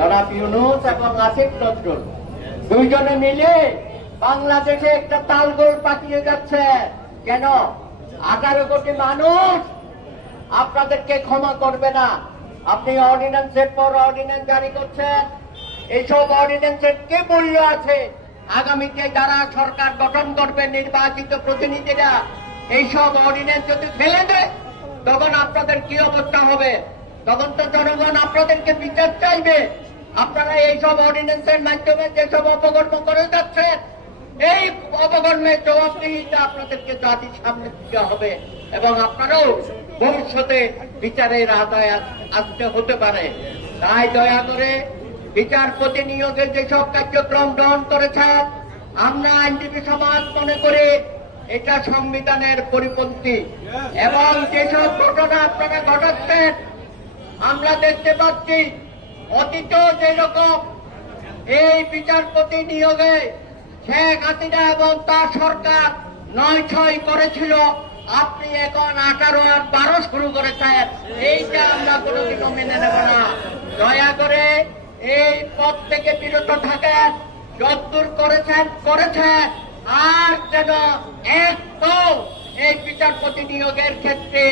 জনাব ইউনূস এবং আসিফ নজরুল দুইজনে মিলে বাংলাদেশে একটা তালগোল পাকিয়ে যাচ্ছে। কেন? 18 কোটি মানুষ আপনাদেরকে ক্ষমা করবে না। আপনি অর্ডিন্যান্সের পর অর্ডিন্যান্স জারি করছেন। এইসব অর্ডিন্যান্সের কি মূল্য আছে? আগামীতে যারা সরকার গঠন করবে নির্বাচিত প্রতিনিধিরা এইসব অর্ডিন্যান্স যদি ফেলে দেয় তখন আপনাদের কি অবস্থা হবে? তখন তো জনগণ আপনাদেরকে বিচার চাইবে। আপনারা এইসব অর্ডিন্যান্সের মাধ্যমে যেসব অপকর্ম করে যাচ্ছেন, এই অপকর্মের জবাবদিহিতা আপনাদেরকে জাতির সামনে দিতে হবে এবং আপনারাও ভবিষ্যতে বিচারের আওতায় আসতে হতে পারে। তাই দয়া করে বিচারপতি নিয়োগের যেসব কার্যক্রম গ্রহণ করেছেন, আমরা আইনজীবী সমাজ মনে করি এটা সংবিধানের পরিপন্থী এবং যেসব ঘটনা আপনারা ঘটাচ্ছেন আমরা দেখতে পাচ্ছি। অতীত যেরকম এই বিচারপতি নিয়োগে শেখ হাসিনা এবং তার সরকার 9-6 করেছিল, আপনি এখন 18 আর 12 শুরু করেছেন। এইটা আমরা কোনোদিনও মেনে নেব না। দয়া করে এই পথ থেকে বিরত থাকেন। যদ্দূর করেছেন আর যেন একদম এই বিচারপতি নিয়োগের ক্ষেত্রে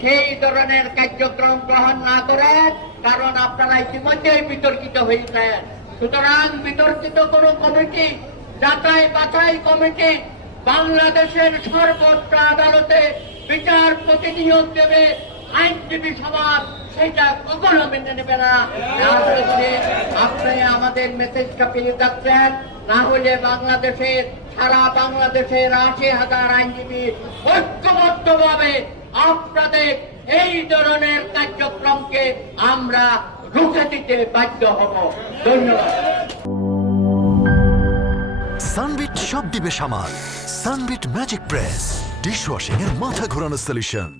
সেই ধরনের কার্যক্রম গ্রহণ না করেন, কারণ আপনারা ইতিমধ্যেই বিতর্কিত হয়েছেন। সুতরাং বিতর্কিত কোন কমিটি, যাচাই বাছাই কমিটি বাংলাদেশের সর্বোচ্চ আদালতে বিচারপতি নিয়োগ দেবে, আইনজীবী সমাজ সেটা কখনো মেনে নেবে না। আপনি আমাদের মেসেজটা পেয়ে যাচ্ছেন। না হলে সারা বাংলাদেশের 80,000 আইনজীবী ঐক্যবদ্ধভাবে আপনাদের এই ধরনের কার্যক্রমকে আমরা রুখে দিতে বাধ্য হব। ধন্যবাদ। সানবিট সব দিবে সামাল। সানবিট ম্যাজিক প্রেস ডিশওয়াশিং এর মাথা ঘোরানো সলিউশন।